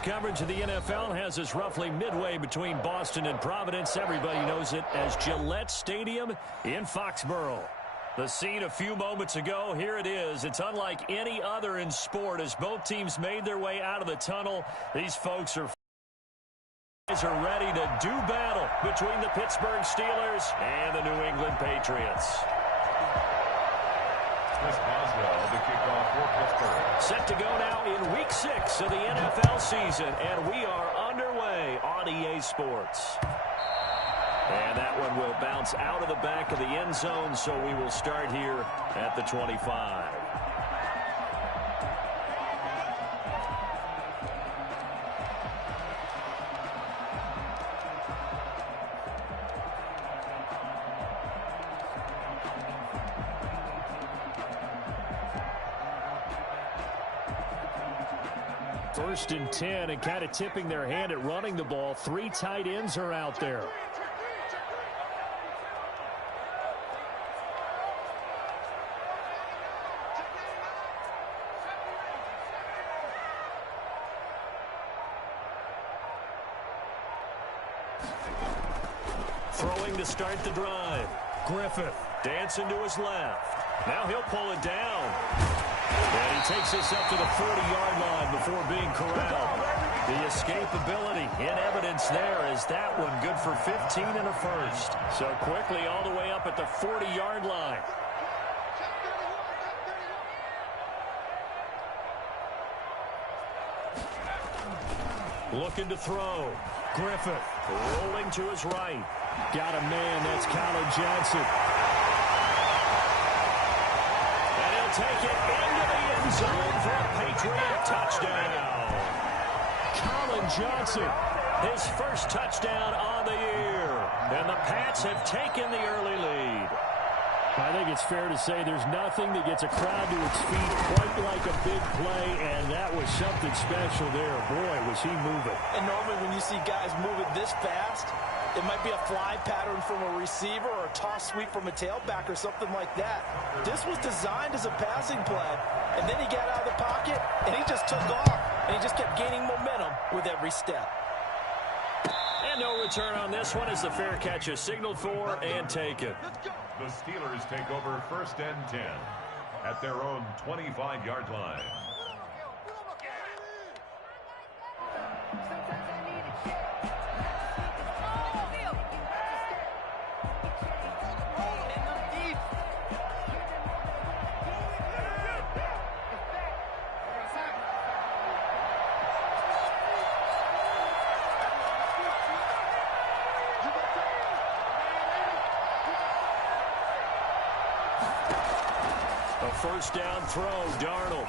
This coverage of the NFL has us roughly midway between Boston and Providence. Everybody knows it as Gillette Stadium in Foxborough. The scene a few moments ago, here it is. It's unlike any other in sport as both teams made their way out of the tunnel. These folks are ready to do battle between the Pittsburgh Steelers and the New England Patriots. Chris Boswell, the kickoff for Pittsburgh. Set to go now in Week 6 of the NFL season, and we are underway on EA Sports. And that one will bounce out of the back of the end zone, so we will start here at the 25. First and 10, and kind of tipping their hand at running the ball. 3 tight ends are out there. Throwing to start the drive. Griffith dancing to his left. Now he'll pull it down. And he takes this up to the 40-yard line before being corralled. The escapability in evidence there is that one good for 15 and a first. So quickly all the way up at the 40-yard line. Looking to throw. Griffith rolling to his right. Got a man, that's Colin Johnson. And he'll take it into the end zone for a Patriot touchdown. Colin Johnson, his first touchdown on the year. And the Pats have taken the early lead. I think it's fair to say there's nothing that gets a crowd to its feet quite like a big play, and that was something special there. Boy, was he moving. And normally when you see guys moving this fast, it might be a fly pattern from a receiver or a toss sweep from a tailback or something like that. This was designed as a passing play, and then he got out of the pocket, and he just took off, and he just kept gaining momentum with every step. And no return on this one as the fair catch is signaled for and taken. The Steelers take over first and 10 at their own 25-yard line. First down throw, Darnold.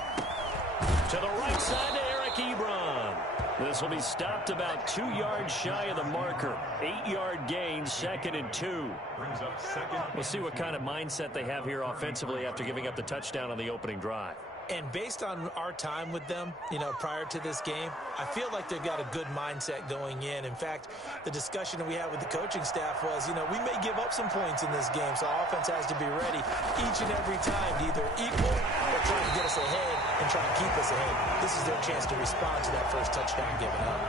To the right side to Eric Ebron. This will be stopped about 2 yards shy of the marker. 8-yard gain, 2nd and 2. Brings up second. We'll see what kind of mindset they have here offensively after giving up the touchdown on the opening drive. And based on our time with them, prior to this game, I feel like they've got a good mindset going in. In fact, the discussion that we had with the coaching staff was, we may give up some points in this game, so our offense has to be ready each and every time to either equal or try to get us ahead and try to keep us ahead. This is their chance to respond to that first touchdown given up.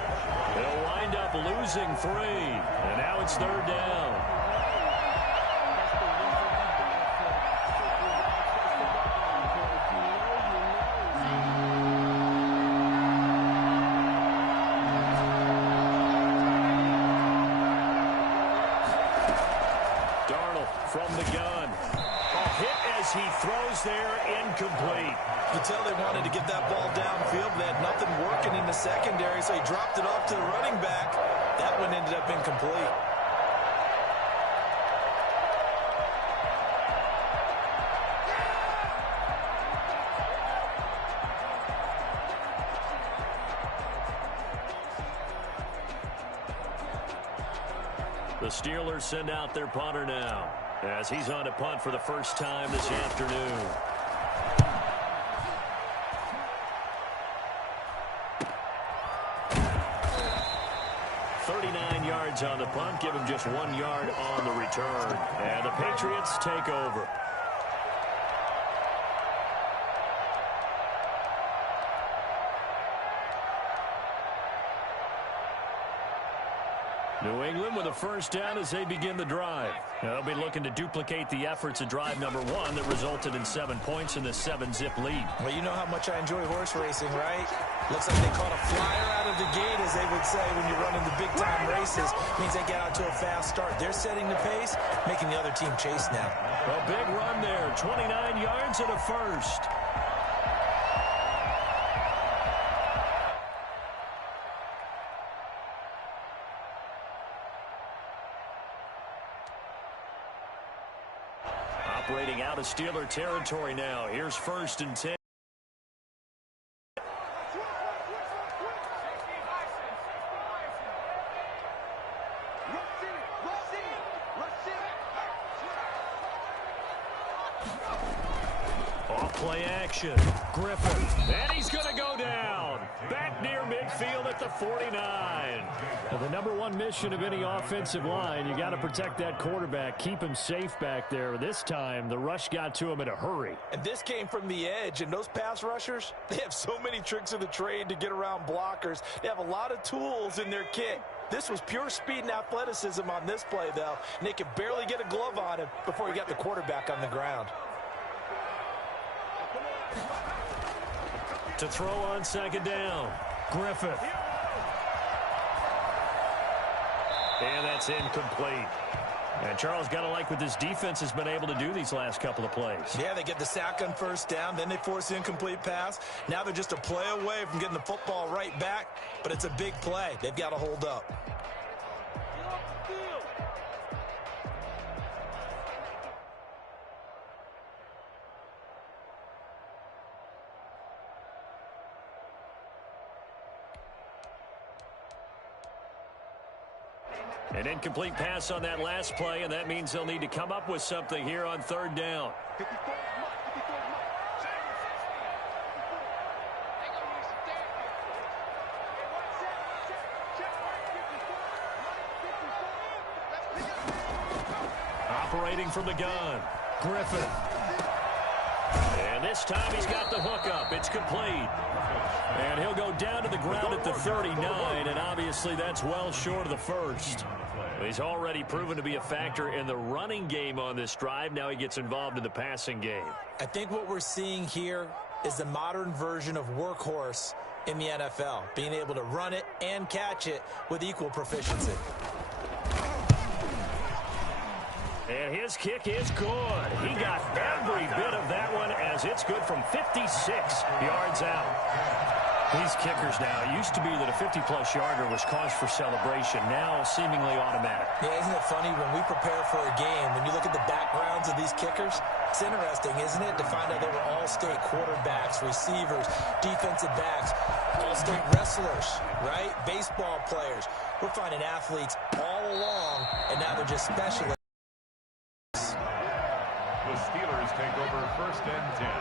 They'll wind up losing 3, and now it's 3rd down. From the gun. A hit as he throws there, incomplete. You can tell they wanted to get that ball downfield, but they had nothing working in the secondary, so he dropped it off to the running back. That one ended up incomplete. The Steelers send out their punter now, as he's on to punt for the first time this afternoon. On the punt, give him just 1 yard on the return. And the Patriots take over. New England with a first down as they begin the drive. Now they'll be looking to duplicate the efforts of drive number 1 that resulted in 7 points in the 7-zip lead. Well, you know how much I enjoy horse racing, right? Looks like they caught a flyer out of the gate, as they would say when you're running the big-time races. Means they get out to a fast start. They're setting the pace, making the other team chase now. A big run there, 29 yards and a first. Operating out of Steeler territory now. Here's 1st and 10. Off play action. Griffin. And he's going to go down. Back near midfield at the 49. Well, the number 1 mission of any offensive line, you got to protect that quarterback, keep him safe back there. This time, the rush got to him in a hurry. And this came from the edge, and those pass rushers, they have so many tricks of the trade to get around blockers. They have a lot of tools in their kit. This was pure speed and athleticism on this play, though, and they could barely get a glove on him before he got the quarterback on the ground. To throw on 2nd down, Griffith. And that's incomplete. And Charles, got to like what this defense has been able to do these last couple of plays. Yeah, they get the sack on 1st down, then they force the incomplete pass. Now they're just a play away from getting the football right back, but it's a big play. They've got to hold up. An incomplete pass on that last play, and that means they'll need to come up with something here on 3rd down. Operating from the gun, Griffin. And this time he's got the hook up. It's complete. And he'll go down to the ground at the 39, and obviously that's well short of the first. He's already proven to be a factor in the running game on this drive. Now he gets involved in the passing game. I think what we're seeing here is the modern version of workhorse in the NFL, being able to run it and catch it with equal proficiency. And his kick is good. He got every bit of that one as it's good from 56 yards out. These kickers now, it used to be that a 50-plus yarder was cause for celebration. Now seemingly automatic. Yeah, isn't it funny when we prepare for a game, when you look at the backgrounds of these kickers, it's interesting, isn't it, to find out they were all-state quarterbacks, receivers, defensive backs, all-state wrestlers, right? Baseball players. We're finding athletes all along, and now they're just specialists. The Steelers take over 1st and 10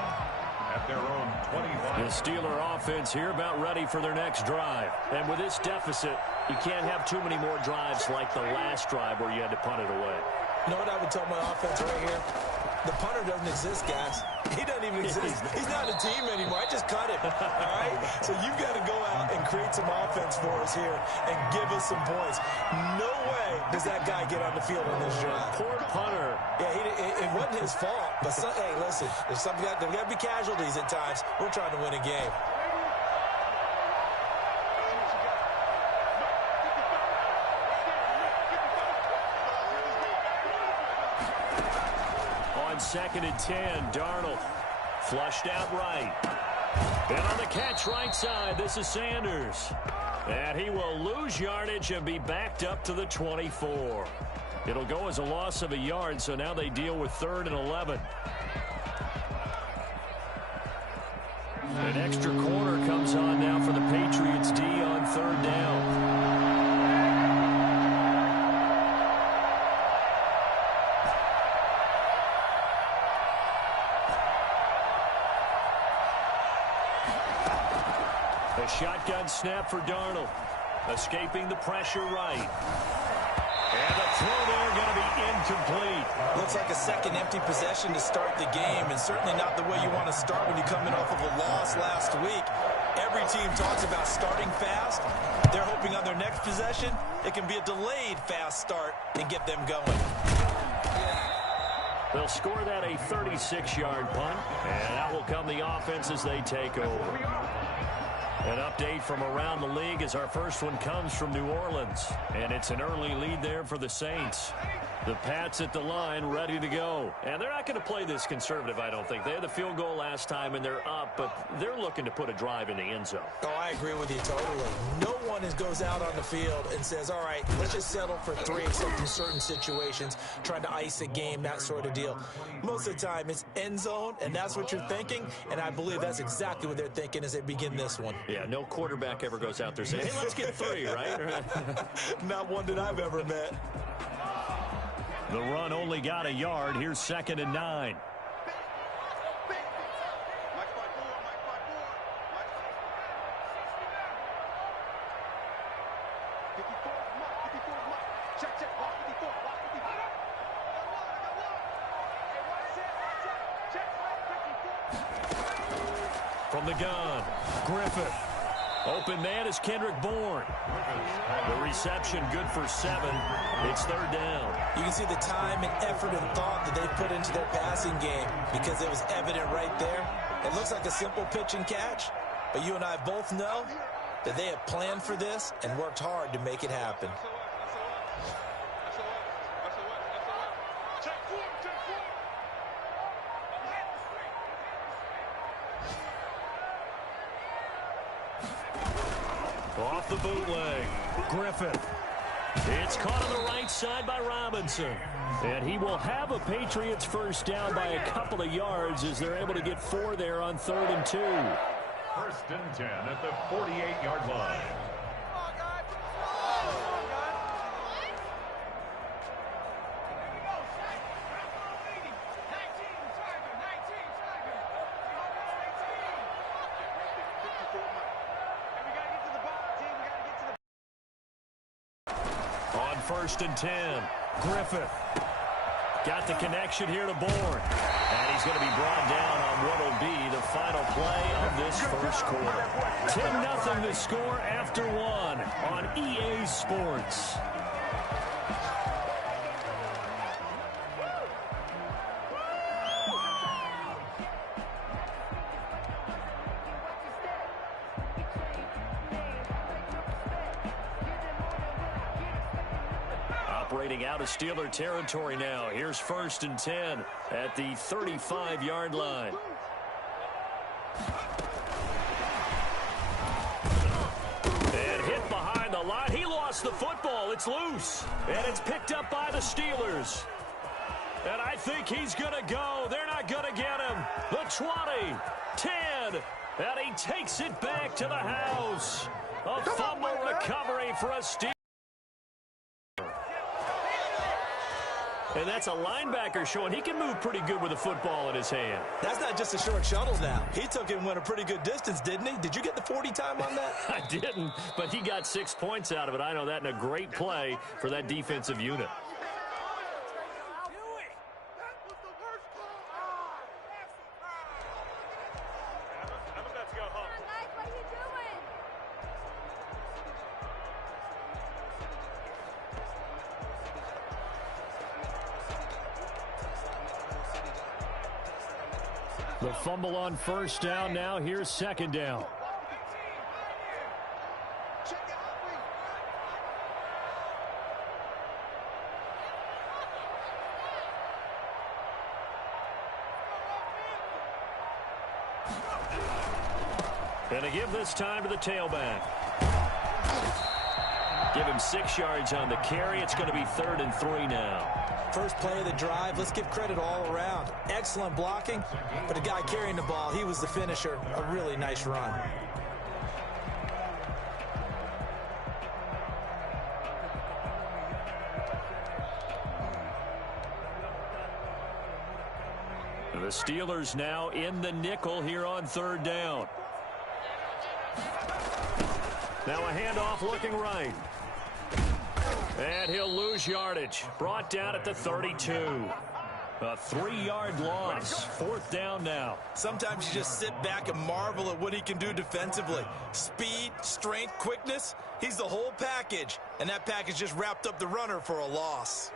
at their own 25. The Steeler offense here about ready for their next drive. And with this deficit, you can't have too many more drives like the last drive where you had to punt it away. You know what I would tell my offense right here? The punter doesn't exist, guys. He doesn't even exist. He's not a team anymore. I just cut him, all right? So you've got to go out and create some offense for us here and give us some points. No way does that guy get on the field on this drive. Poor punter. Yeah, it wasn't his fault. But, hey, listen, there's got to be casualties at times. We're trying to win a game. On 2nd and 10, Darnold flushed out right. And on the catch right side, this is Sanders. And he will lose yardage and be backed up to the 24. It'll go as a loss of a yard, so now they deal with 3rd and 11. An extra corner comes on now for the Patriots D on 3rd down. A shotgun snap for Darnold. Escaping the pressure right. And the throw there going to be incomplete. Looks like a second empty possession to start the game, and certainly not the way you want to start when you come in off of a loss last week. Every team talks about starting fast. They're hoping on their next possession, it can be a delayed fast start and get them going. They'll score that a 36-yard punt, and out will come the offense as they take over. An update from around the league as our first one comes from New Orleans, and it's an early lead there for the Saints. The Pats at the line ready to go. And they're not going to play this conservative, I don't think. They had the field goal last time, and they're up, but they're looking to put a drive in the end zone. Oh, I agree with you totally. No one goes out on the field and says, all right, let's just settle for 3, except in certain situations, trying to ice a game, that sort of deal. Most of the time, it's end zone, and that's what you're thinking, and I believe that's exactly what they're thinking as they begin this one. Yeah, no quarterback ever goes out there saying, hey, let's get 3, right? Not one that I've ever met. The run only got a yard. Here's 2nd and 9. From the gun, Griffith. Open man is Kendrick Bourne. The reception good for 7. It's 3rd down. You can see the time and effort and thought that they put into their passing game because it was evident right there. It looks like a simple pitch and catch, but you and I both know that they have planned for this and worked hard to make it happen. Off the bootleg, Griffith. It's caught on the right side by Robinson. And he will have a Patriots first down by a couple of yards as they're able to get 4 there on 3rd and 2. 1st and 10 at the 48-yard line. On 1st and 10, Griffith. Got the connection here to Bourne. And he's going to be brought down on what will be the final play of this first quarter. 10-0 the score after 1 on EA Sports. Operating out of Steeler territory now. Here's 1st and 10 at the 35-yard line. And hit behind the line. He lost the football. It's loose. And it's picked up by the Steelers. And I think he's going to go. They're not going to get him. The 20, 10, and he takes it back to the house. A fumble recovery for a Steeler. And that's a linebacker showing he can move pretty good with a football in his hand. That's not just a short shuttle now. He took it and went a pretty good distance, didn't he? Did you get the 40 time on that? I didn't, but he got 6 points out of it. I know that, and a great play for that defensive unit. The fumble on 1st down. Now here's 2nd down. And a give this time to the tailback. Give him 6 yards on the carry. It's going to be 3rd and 3 now. First play of the drive, let's give credit all around. Excellent blocking, but the guy carrying the ball, he was the finisher. A really nice run. The Steelers now in the nickel here on 3rd down. Now a handoff looking right. And he'll lose yardage. Brought down at the 32. A 3-yard loss. 4th down now. Sometimes you just sit back and marvel at what he can do defensively. Speed, strength, quickness. He's the whole package. And that package just wrapped up the runner for a loss.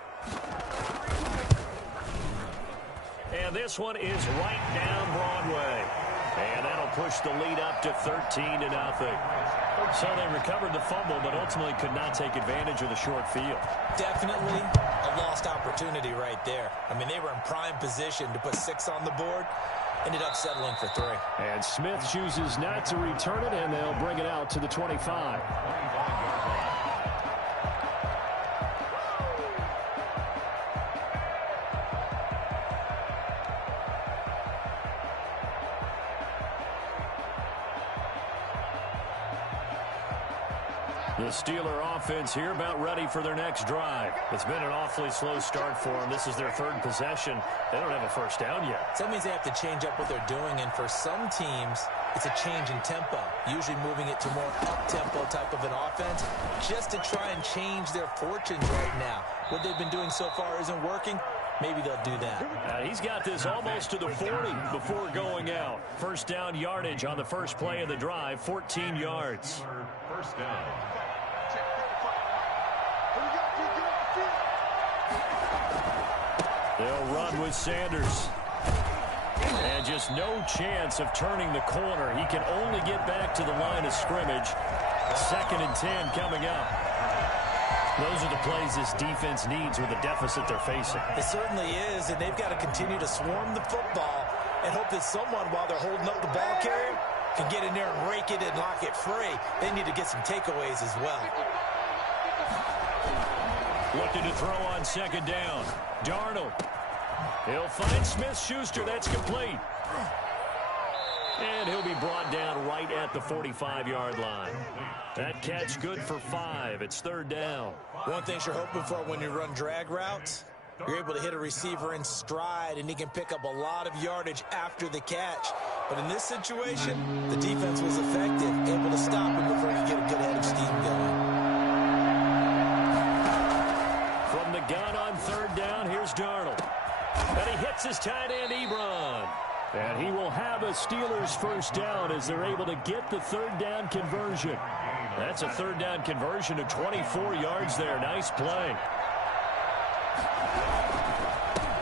And this one is right down Broadway. And that'll push the lead up to 13-0. So they recovered the fumble, but ultimately could not take advantage of the short field. Definitely a lost opportunity right there. I mean, they were in prime position to put 6 on the board. Ended up settling for 3. And Smith chooses not to return it, and they'll bring it out to the 25. The Steeler offense here about ready for their next drive. It's been an awfully slow start for them. This is their 3rd possession. They don't have a first down yet. So that means they have to change up what they're doing, and for some teams, it's a change in tempo, usually moving it to more up-tempo type of an offense, just to try and change their fortunes right now. What they've been doing so far isn't working. Maybe they'll do that. He's got this almost to the 40 before going out. First down yardage on the first play of the drive, 14 yards. First down. They'll run with Sanders. And just no chance of turning the corner. He can only get back to the line of scrimmage. 2nd and 10 coming up. Those are the plays this defense needs with the deficit they're facing. It certainly is, and they've got to continue to swarm the football and hope that someone, while they're holding up the ball carrier, can get in there and rake it and knock it free. They need to get some takeaways as well. Looking to throw on 2nd down. Darnold. He'll find Smith-Schuster. That's complete. And he'll be brought down right at the 45-yard line. That catch good for 5. It's 3rd down. One thing you're hoping for when you run drag routes, you're able to hit a receiver in stride, and he can pick up a lot of yardage after the catch. But in this situation, the defense was effective, able to stop him before he could get a good head of steam going. From the gun on 3rd down, here's Darnold. And he hits his tight end, Ebron. And he will have a Steelers first down as they're able to get the 3rd down conversion. That's a 3rd down conversion of 24 yards there. Nice play.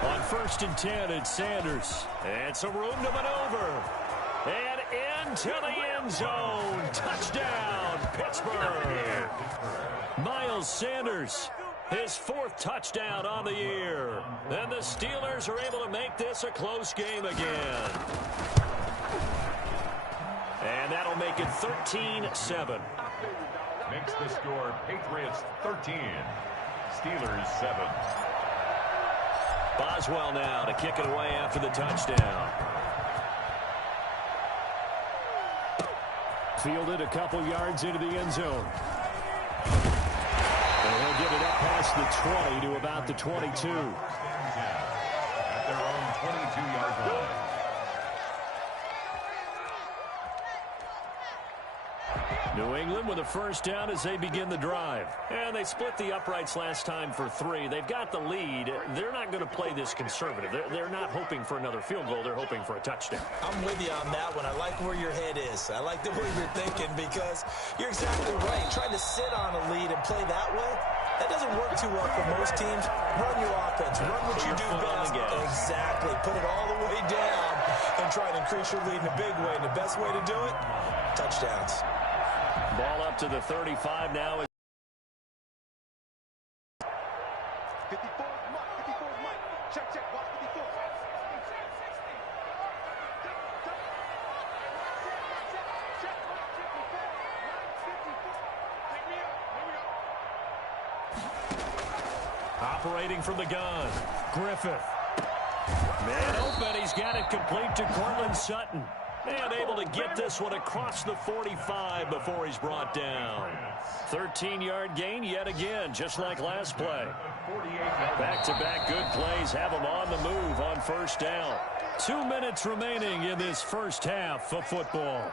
On 1st and 10, it's Sanders. And some room to maneuver. And into the end zone. Touchdown, Pittsburgh. Miles Sanders. His 4th touchdown on the year. And the Steelers are able to make this a close game again. And that'll make it 13-7. Makes the score Patriots 13, Steelers 7. Boswell now to kick it away after the touchdown. Fielded a couple yards into the end zone. And he'll get it up past the 20 to about the 22. At their own 22-yard line. New England with a first down as they begin the drive. And they split the uprights last time for 3. They've got the lead. They're not going to play this conservative. They're not hoping for another field goal. They're hoping for a touchdown. I'm with you on that one. I like where your head is. I like the way you're thinking because you're exactly right. Trying to sit on a lead and play that way, that doesn't work too well for most teams. Run your offense. Run what you do best. Exactly. Put it all the way down and try to increase your lead in a big way. And the best way to do it, touchdowns. Ball up to the 35 now. 54, Mike. Check, watch 54. Operating from the gun. Griffith. Man open. He's got it complete to Cortland Sutton. And able to get this one across the 45 before he's brought down. 13-yard gain yet again, just like last play. Back-to-back good plays have him on the move on first down. 2 minutes remaining in this first half of football.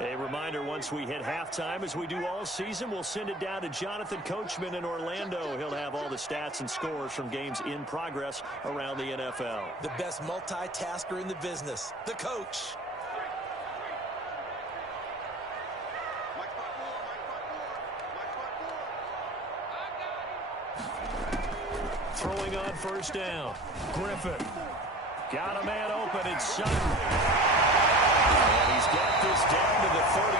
A reminder, once we hit halftime, as we do all season, we'll send it down to Jonathan Coachman in Orlando. He'll have all the stats and scores from games in progress around the NFL. The best multitasker in the business, the coach. Throwing on first down. Griffin. Got a man open. It's Sutton. And he's got this down to the 35.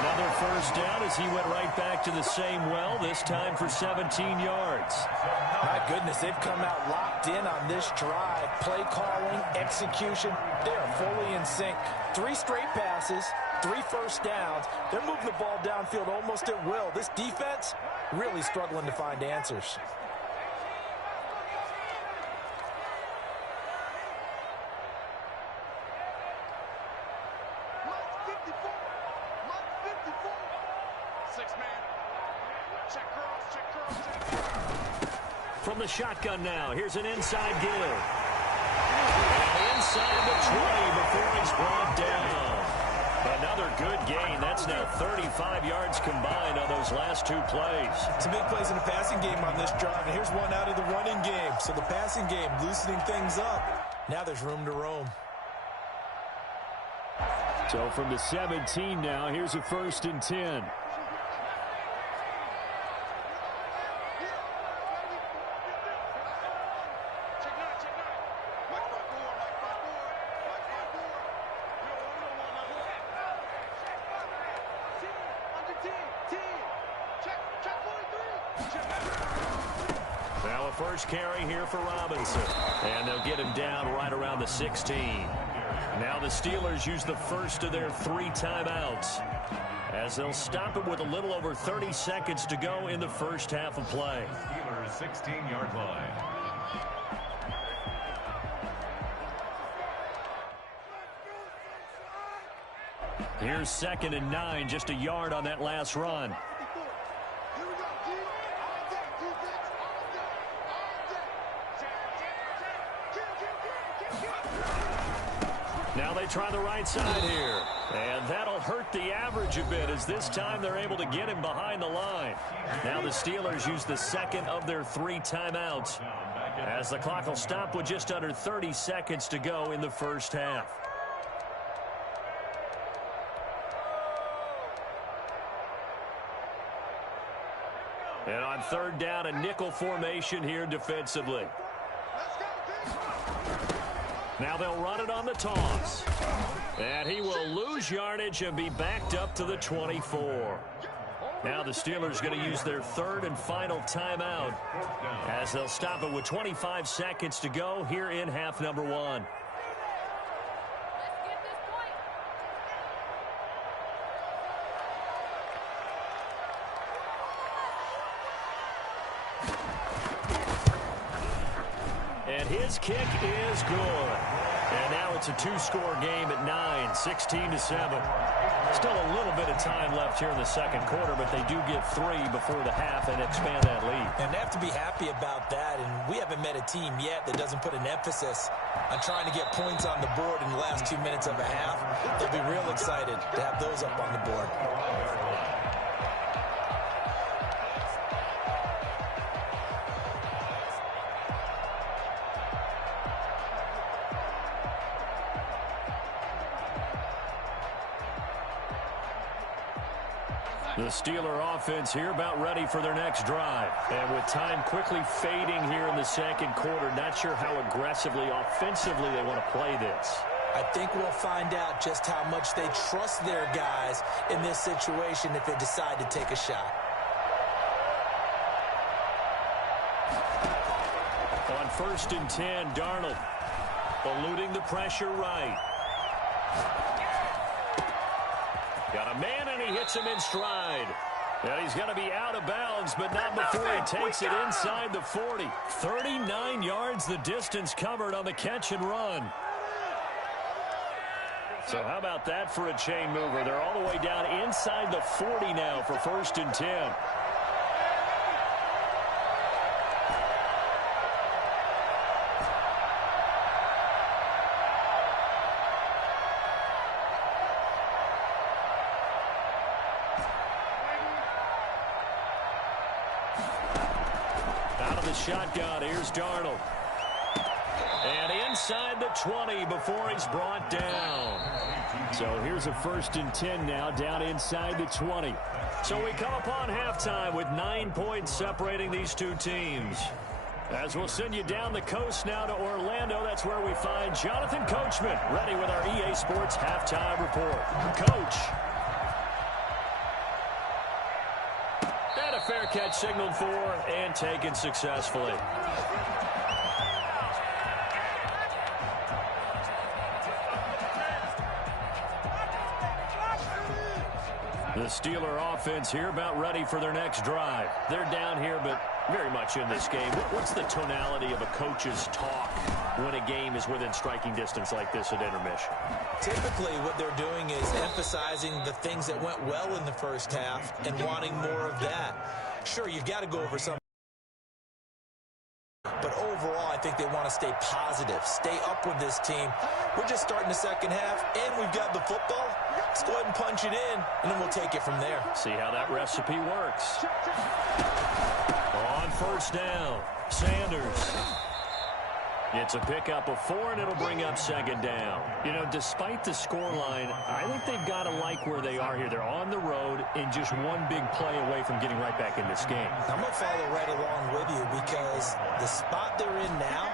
Another first down as he went right back to the same well, this time for 17 yards. My goodness, they've come out locked in on this drive. Play calling, execution, they are fully in sync. 3 straight passes, 3 first downs. They're moving the ball downfield almost at will. This defense really struggling to find answers. From the shotgun now, here's an inside give. And inside the 20 before he's brought down. Another good gain. That's now 35 yards combined on those last 2 plays. Some big plays in the passing game on this drive, and here's one out of the running game. So the passing game loosening things up. Now there's room to roam. So from the 17 now, here's a 1st and 10. Now a first carry here for Robinson. And they'll get him down right around the 16. Now the Steelers use the first of their 3 timeouts, as they'll stop it with a little over 30 seconds to go in the first half of play. Steelers 16-yard line. Here's 2nd and 9, just a yard on that last run. Now they try the right side here. And that'll hurt the average a bit, as this time they're able to get him behind the line. Now the Steelers use the 2nd of their 3 timeouts, as the clock will stop with just under 30 seconds to go in the first half. And on 3rd down, a nickel formation here defensively. Now they'll run it on the toss. And he will lose yardage and be backed up to the 24. Now the Steelers going to use their 3rd and final timeout, as they'll stop it with 25 seconds to go here in half number 1. And his kick is good. And now it's a 2-score game at 9, 16-7. Still a little bit of time left here in the second quarter, but they do get 3 before the half and expand that lead. And they have to be happy about that. And we haven't met a team yet that doesn't put an emphasis on trying to get points on the board in the last 2 minutes of a half. They'll be real excited to have those up on the board. The Steeler offense here about ready for their next drive. And with time quickly fading here in the second quarter, not sure how aggressively, offensively they want to play this. I think we'll find out just how much they trust their guys in this situation if they decide to take a shot. On 1st and 10, Darnold eluding the pressure right. Got a man, and he hits him in stride. And he's going to be out of bounds, but not before he takes it inside the 40. 39 yards the distance covered on the catch and run. So how about that for a chain mover? They're all the way down inside the 40 now for 1st and 10. Out of the shotgun, here's Darnold. And inside the 20 before he's brought down. So here's a 1st and 10 now, down inside the 20. So we come upon halftime with 9 points separating these two teams. As we'll send you down the coast now to Orlando, that's where we find Jonathan Coachman, ready with our EA Sports Halftime Report. Coach. And a fair catch signaled for and taken successfully. The Steeler offense here about ready for their next drive. They're down here, but very much in this game. What's the tonality of a coach's talk when a game is within striking distance like this at intermission? Typically, what they're doing is emphasizing the things that went well in the first half and wanting more of that. Sure, you've got to go over some. But overall, I think they want to stay positive, stay up with this team. We're just starting the second half, and we've got the football. Let's go ahead and punch it in, and then we'll take it from there. See how that recipe works. On 1st down, Sanders. It's a pickup of 4, and it'll bring up 2nd down. You know, despite the scoreline, I think they've got to like where they are here. They're on the road and just one big play away from getting right back in this game. I'm going to follow right along with you because the spot they're in now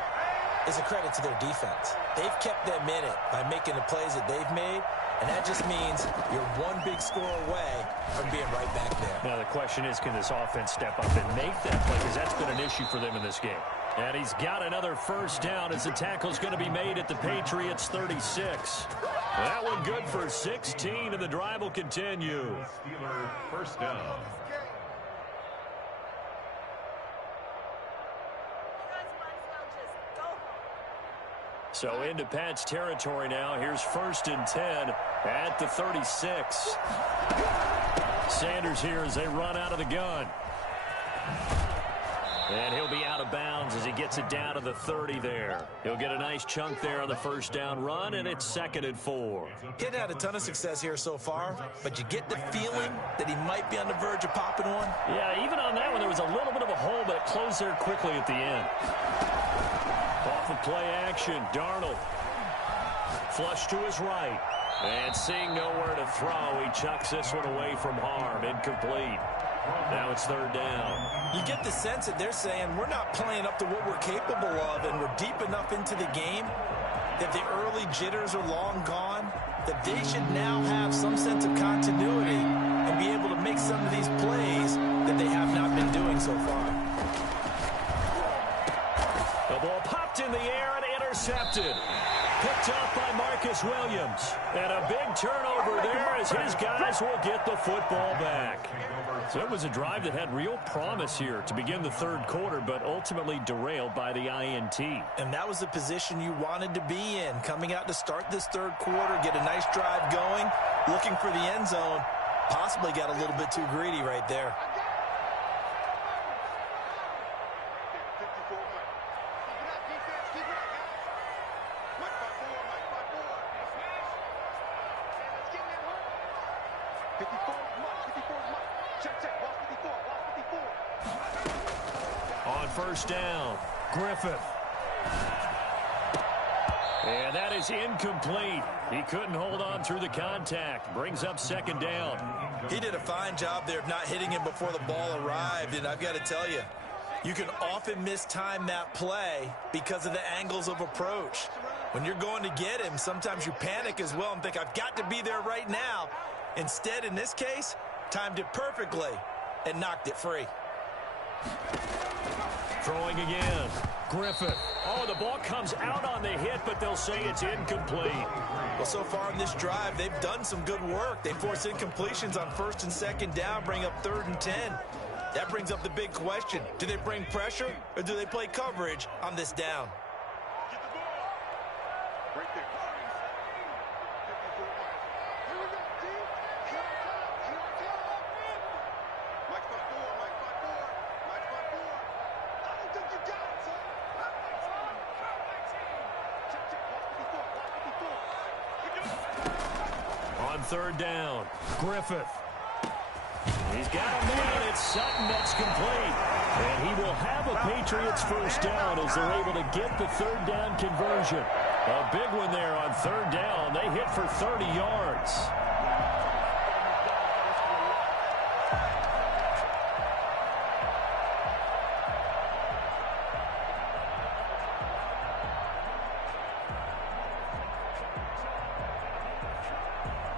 is a credit to their defense. They've kept them in it by making the plays that they've made, and that just means you're one big score away from being right back there. Now, the question is, can this offense step up and make that play? Because that's been an issue for them in this game. And he's got another 1st down as the tackle's going to be made at the Patriots' 36. That one good for 16, and the drive will continue. Steeler 1st down. So into Pat's territory now. Here's 1st and 10 at the 36. Sanders here as they run out of the gun. And he'll be out of bounds as he gets it down to the 30 there. He'll get a nice chunk there on the 1st down run, and it's 2nd and 4. He hadn't had a ton of success here so far, but you get the feeling that he might be on the verge of popping one. Yeah, even on that one, there was a little bit of a hole, but it closed there quickly at the end. Off of play action, Darnold. Flush to his right. And seeing nowhere to throw, he chucks this one away from harm. Incomplete. Now it's 3rd down. You get the sense that they're saying we're not playing up to what we're capable of, and we're deep enough into the game that the early jitters are long gone, that they should now have some sense of continuity and be able to make some of these plays that they have not been doing so far. The ball popped in the air and intercepted. Picked up by Marcus Williams. And a big turnover there as his guys will get the football back. So it was a drive that had real promise here to begin the 3rd quarter, but ultimately derailed by the INT. And that was the position you wanted to be in, coming out to start this 3rd quarter, get a nice drive going, looking for the end zone. Possibly got a little bit too greedy right there. On 1st down, Griffith. And that is incomplete. He couldn't hold on through the contact. Brings up 2nd down. He did a fine job there of not hitting him before the ball arrived, and I've got to tell you, you can often mistime that play because of the angles of approach. When you're going to get him, sometimes you panic as well and think, I've got to be there right now. Instead, in this case, timed it perfectly and knocked it free. Throwing again. Griffith. Oh, the ball comes out on the hit, but they'll say it's incomplete. Well, so far in this drive, they've done some good work. They force incompletions on 1st and 2nd down, bring up 3rd and 10. That brings up the big question. Do they bring pressure or do they play coverage on this down? Right there. On 3rd down, Griffith. He's got a man. It's Sutton. That's complete. And he will have a Patriots first down as they're able to get the third down conversion. A big one there on third down. They hit for 30 yards.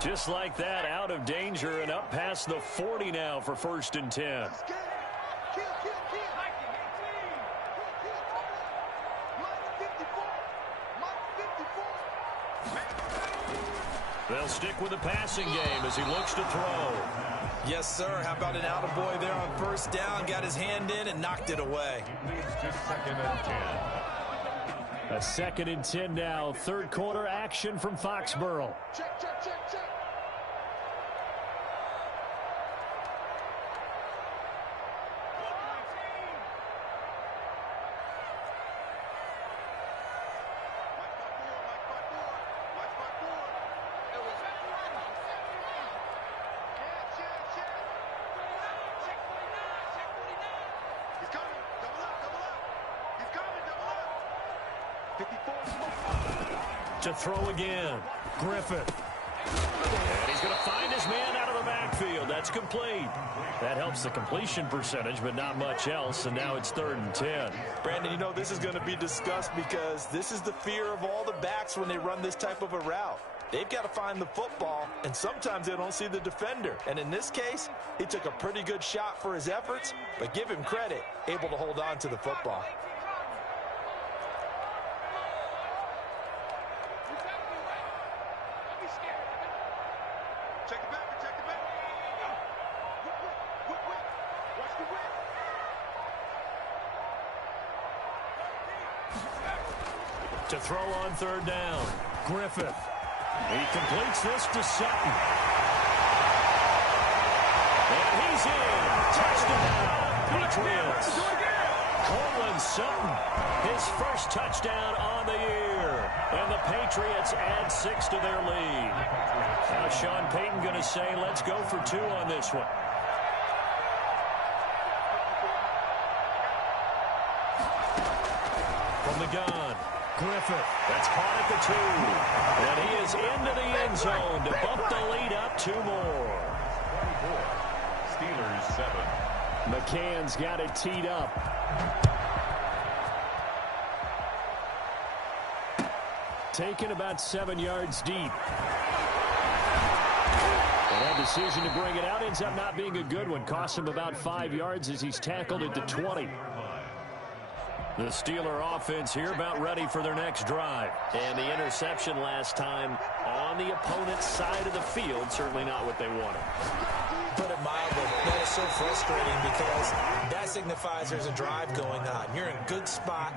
Just like that, out of danger and up past the 40 now for 1st and 10. They'll stick with the passing game as he looks to throw. Yes, sir. How about an attaboy there on first down? Got his hand in and knocked it away. Leads to 2nd and 10. A 2nd and 10 now. Third quarter action from Foxborough. Check, check, check, check. To throw again. Griffith. And he's going to find his man out of the backfield. That's complete. That helps the completion percentage, but not much else. And now it's 3rd and 10. Brandon, you know this is going to be discussed because this is the fear of all the backs when they run this type of a route. They've got to find the football, and sometimes they don't see the defender. And in this case, he took a pretty good shot for his efforts, but give him credit, able to hold on to the football. Check it back, check it back. Watch the whip. To throw on 3rd down. Griffith. He completes this to Sutton. And he's in. Touchdown, Patriots. Cortland Sutton, his first touchdown on the year. And the Patriots add 6 to their lead. Now Sean Payton going to say, let's go for 2 on this one. From the gun, Griffith. That's caught at the 2. And he is into the end zone to bump the lead up 2 more. 24. Steelers 7. McCann's got it teed up. Taken about 7 yards deep. And that decision to bring it out ends up not being a good one. Cost him about 5 yards as he's tackled at the 20. The Steeler offense here about ready for their next drive. And the interception last time on the opponent's side of the field, certainly not what they wanted. Put it mildly, that is so frustrating because that signifies there's a drive going on. You're in a good spot,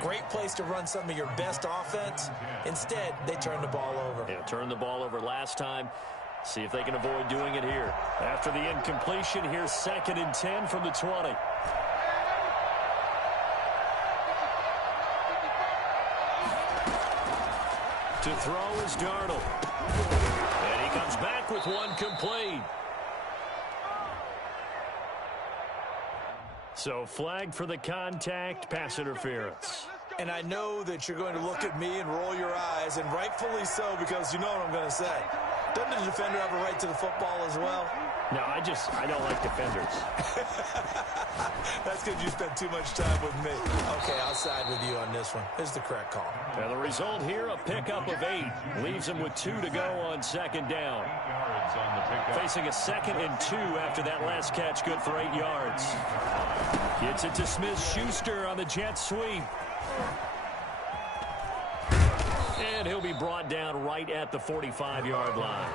great place to run some of your best offense. Instead, they turn the ball over. Yeah, turned the ball over last time. See if they can avoid doing it here. After the incompletion, here's 2nd and 10 from the 20. To throw is Darnold. And he comes back with one complete. So flag for the contact, pass interference. And I know that you're going to look at me and roll your eyes, and rightfully so, because you know what I'm going to say. Doesn't the defender have a right to the football as well? No, I don't like defenders. That's because you spent too much time with me. Okay, I'll side with you on this one. This is the correct call. Now the result here, a pickup of 8. Leaves him with 2 to go on 2nd down. 8 yards on the pickup. Facing a 2nd and 2 after that last catch, good for 8 yards. Gets it to Smith-Schuster on the jet sweep. And he'll be brought down right at the 45-yard line.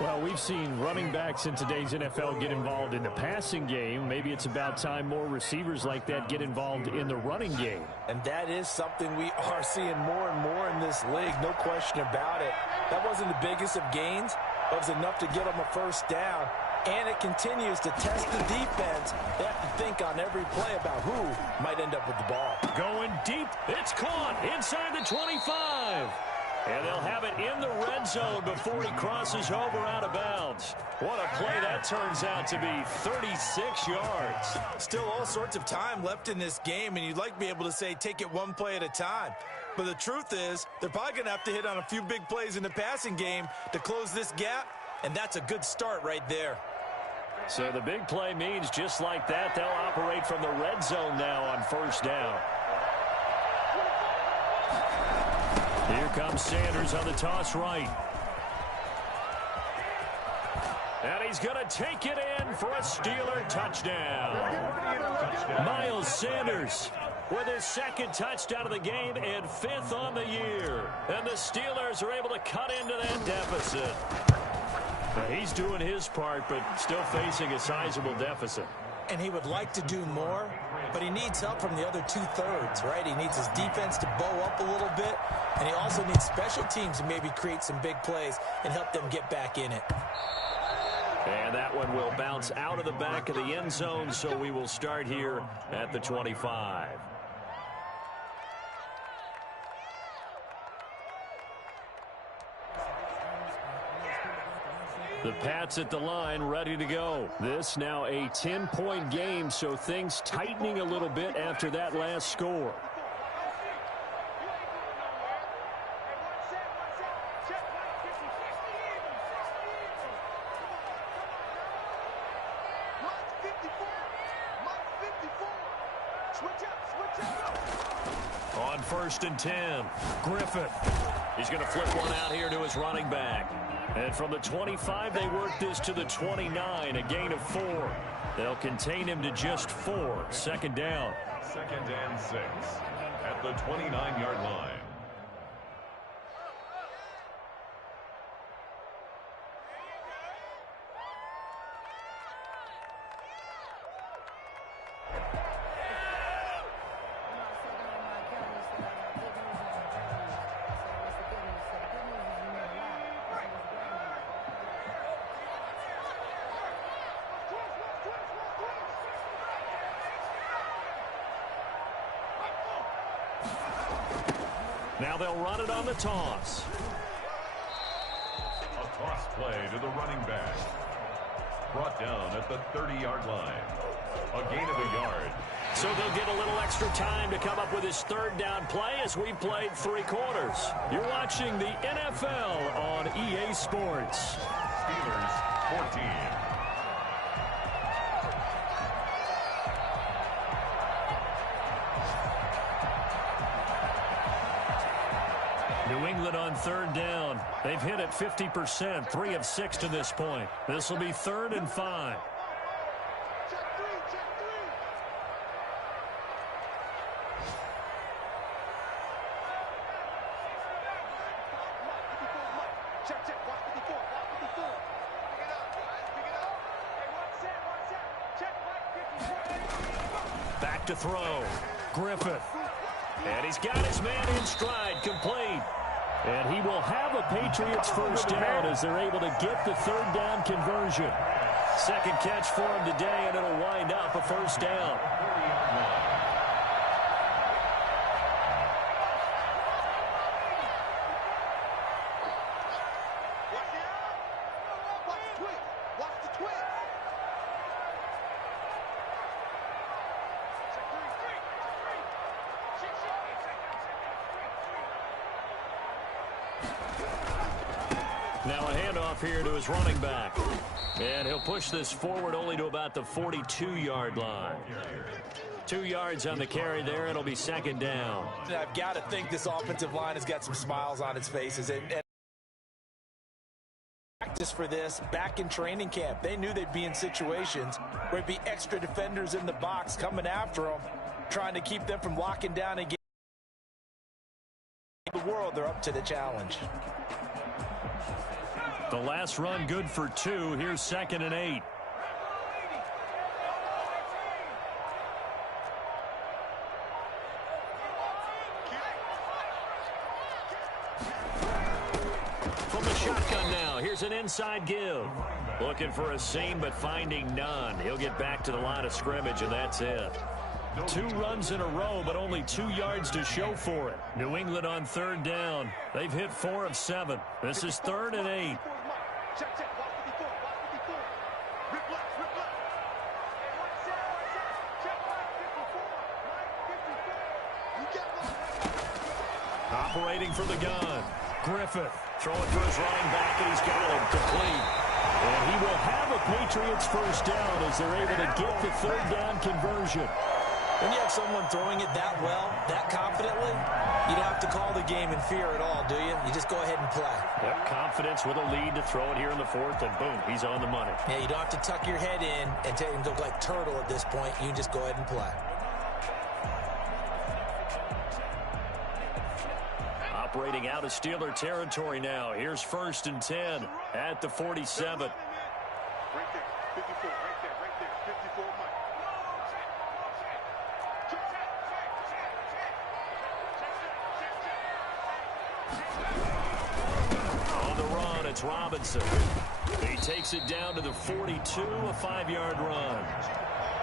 Well, we've seen running backs in today's NFL get involved in the passing game. Maybe it's about time more receivers like that get involved in the running game. And that is something we are seeing more and more in this league, no question about it. That wasn't the biggest of gains, but it was enough to get them a first down. And it continues to test the defense. They have to think on every play about who might end up with the ball. Going deep. It's caught inside the 25. And they'll have it in the red zone before he crosses over out of bounds. What a play that turns out to be, 36 yards. Still all sorts of time left in this game, and you'd like to be able to say take it one play at a time. But the truth is, they're probably going to have to hit on a few big plays in the passing game to close this gap, and that's a good start right there. So the big play means just like that, they'll operate from the red zone now on first down. Here comes Sanders on the toss right. And he's going to take it in for a Steeler touchdown. Miles Sanders with his second touchdown of the game and 5th on the year. And the Steelers are able to cut into that deficit. Now, he's doing his part, but still facing a sizable deficit. And he would like to do more, but he needs help from the other two-thirds, right? He needs his defense to bow up a little bit, and he also needs special teams to maybe create some big plays and help them get back in it. And that one will bounce out of the back of the end zone, so we will start here at the 25. The Pats at the line, ready to go. This now a 10-point game, so things tightening a little bit after that last score. On 1st and 10, Griffith. He's going to flip one out here to his running back. And from the 25, they work this to the 29, a gain of 4. They'll contain him to just 4. Second down. 2nd and 6 at the 29-yard line. Now they'll run it on the toss. A toss play to the running back. Brought down at the 30-yard line. A gain of a yard. So they'll get a little extra time to come up with his 3rd down play as we played 3 quarters. You're watching the NFL on EA Sports. Steelers 14. New England on 3rd down. They've hit it 50%, 3 of 6 to this point. This will be 3rd and 5. Back to throw. Griffith. And he's got his man in stride, complete. And he will have a Patriots first down as they're able to get the 3rd down conversion. Second catch for him today, and it'll wind up a first down. Now a handoff here to his running back. And he'll push this forward only to about the 42-yard line. 2 yards on the carry there. It'll be 2nd down. And I've got to think this offensive line has got some smiles on its faces. And practice for this back in training camp. They knew they'd be in situations where it'd be extra defenders in the box coming after them, trying to keep them from locking down and getting the world. They're up to the challenge. The last run good for 2. Here's 2nd and 8. From the shotgun now, here's an inside give. Looking for a seam, but finding none. He'll get back to the line of scrimmage, and that's it. 2 runs in a row, but only 2 yards to show for it. New England on 3rd down. They've hit 4 of 7. This is 3rd and 8. operating from the gun. Griffith throwing for his running back, and he's got him complete. And he will have a Patriots first down as they're able to get the third down conversion. When you have someone throwing it that well, that confidently, you don't have to call the game in fear at all, do you? You just go ahead and play. Yep, confidence with a lead to throw it here in the fourth, and boom, he's on the money. Yeah, you don't have to tuck your head in and look like turtle at this point. You can just go ahead and play. Operating out of Steeler territory now. Here's 1st and 10 at the 47. Right there, 54, right there, 54, Mike. On the run, it's Robinson. He takes it down to the 42, a 5-yard run.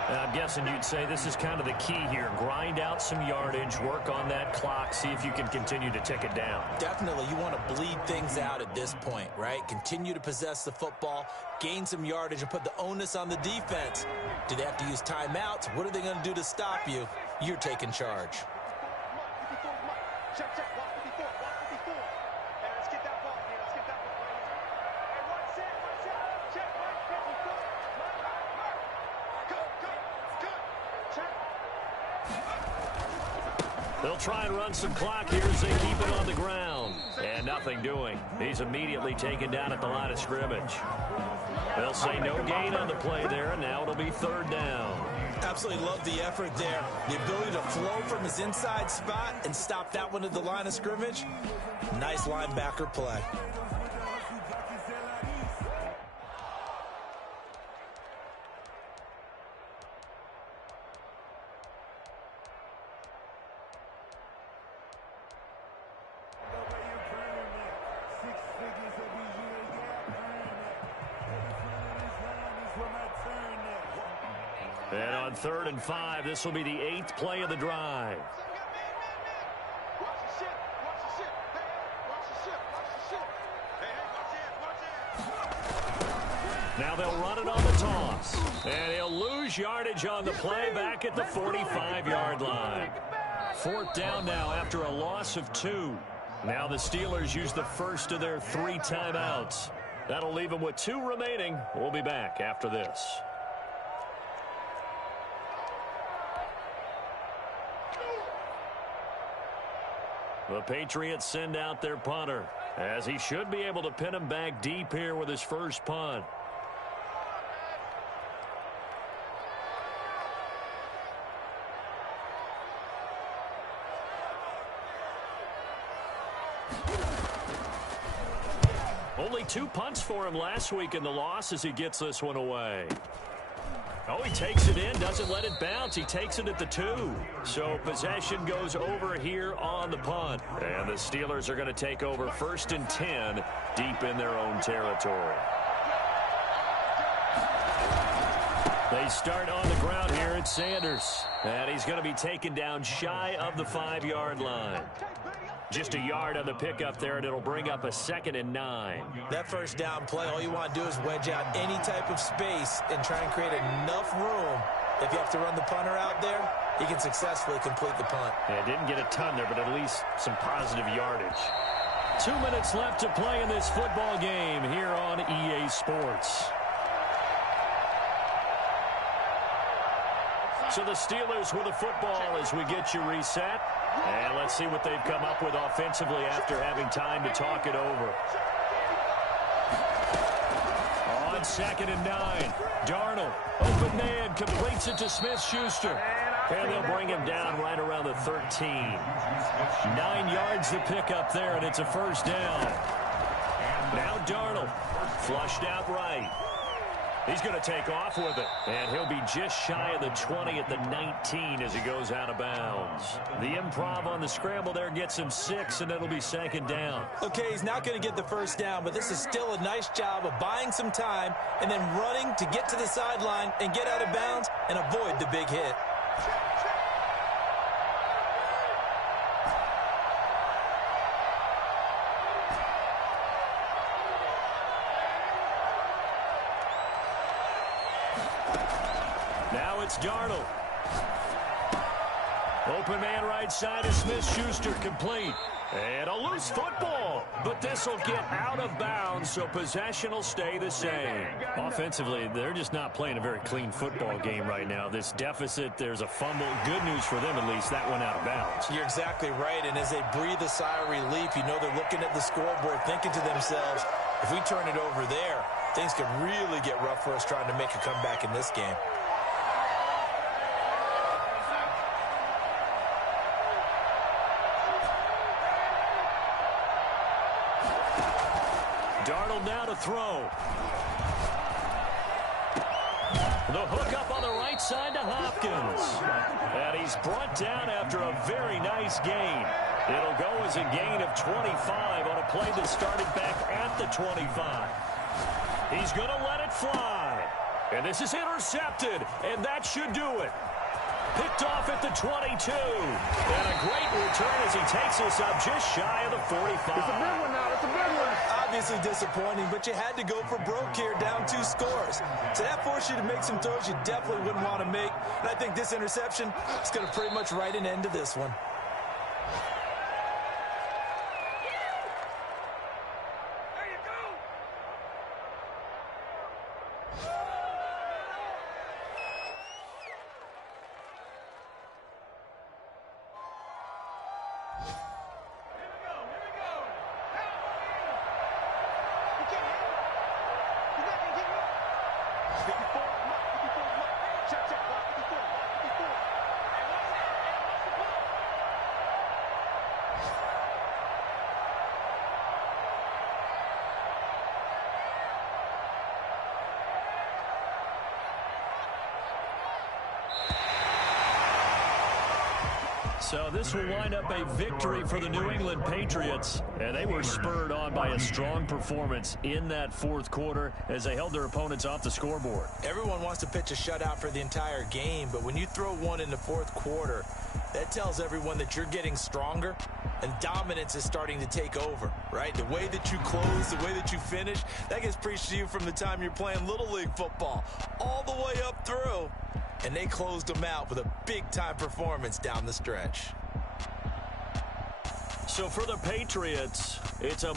I'm guessing you'd say this is kind of the key here. Grind out some yardage, work on that clock, see if you can continue to tick it down. Definitely, you want to bleed things out at this point, right? Continue to possess the football, gain some yardage, and put the onus on the defense. Do they have to use timeouts? What are they going to do to stop you? You're taking charge. Check, check, watch 54, watch 54. Hey, let's get that ball here, let's get that ball right here. Hey, one set, check, right, 54. Cut, check. They'll try and run some clock here as they keep it on the ground. And nothing doing. He's immediately taken down at the line of scrimmage. They'll say no gain on the play there, and now it'll be 3rd down. Absolutely love the effort there. The ability to flow from his inside spot and stop that one at the line of scrimmage. Nice linebacker play. And on 3rd and 5, this will be the 8th play of the drive. Watch the ship, watch the ship. Hey, watch the ship, watch the ship. Hey, watch it. Now they'll run it on the toss. And he'll lose yardage on the play back at the 45-yard line. 4th down now after a loss of 2. Now the Steelers use the first of their 3 timeouts. That'll leave them with 2 remaining. We'll be back after this. The Patriots send out their punter, as he should be able to pin him back deep here with his first punt. Only 2 punts for him last week in the loss as he gets this one away. Oh, he takes it in, doesn't let it bounce. He takes it at the 2. So possession goes over here on the punt. And the Steelers are going to take over 1st and 10 deep in their own territory. They start on the ground here at Sanders. And he's going to be taken down shy of the 5-yard line. Just a yard on the pickup there, and it'll bring up a 2nd and 9. That first down play, all you want to do is wedge out any type of space and try and create enough room. If you have to run the punter out there, he can successfully complete the punt. Yeah, didn't get a ton there, but at least some positive yardage. 2 minutes left to play in this football game here on EA Sports. So the Steelers with the football as we get you reset. And let's see what they've come up with offensively after having time to talk it over. On 2nd and 9, Darnold, open man, completes it to Smith-Schuster. And they'll bring him down right around the 13. 9 yards to pick up there, and it's a first down. Now Darnold, flushed out right. He's going to take off with it, and he'll be just shy of the 20 at the 19 as he goes out of bounds. The improv on the scramble there gets him 6, and it'll be 2nd down. Okay, he's not going to get the first down, but this is still a nice job of buying some time and then running to get to the sideline and get out of bounds and avoid the big hit. Now it's Darnold. Open man right side is Smith-Schuster, complete. And a loose football, but this will get out of bounds, so possession will stay the same. Offensively, they're just not playing a very clean football game right now. This deficit, there's a fumble. Good news for them, at least. That went out of bounds. You're exactly right, and as they breathe a sigh of relief, you know they're looking at the scoreboard, thinking to themselves, if we turn it over there, things could really get rough for us trying to make a comeback in this game. Darnold now to throw. The hook up on the right side to Hopkins. And he's brought down after a very nice gain. It'll go as a gain of 25 on a play that started back at the 25. He's going to let it fly. And this is intercepted, and that should do it. Picked off at the 22. And a great return as he takes us up just shy of the 45. It's a big one now. It's a big one. Obviously disappointing, but you had to go for broke here, down 2 scores. So that forced you to make some throws you definitely wouldn't want to make. And I think this interception is going to pretty much write an end to this one. So this will wind up a victory for the New England Patriots, and they were spurred on by a strong performance in that fourth quarter as they held their opponents off the scoreboard. Everyone wants to pitch a shutout for the entire game, but when you throw one in the fourth quarter, that tells everyone that you're getting stronger and dominance is starting to take over, right? The way that you close, the way that you finish, that gets preached to you from the time you're playing Little League football all the way up through. And they closed them out with a big-time performance down the stretch. So for the Patriots, it's a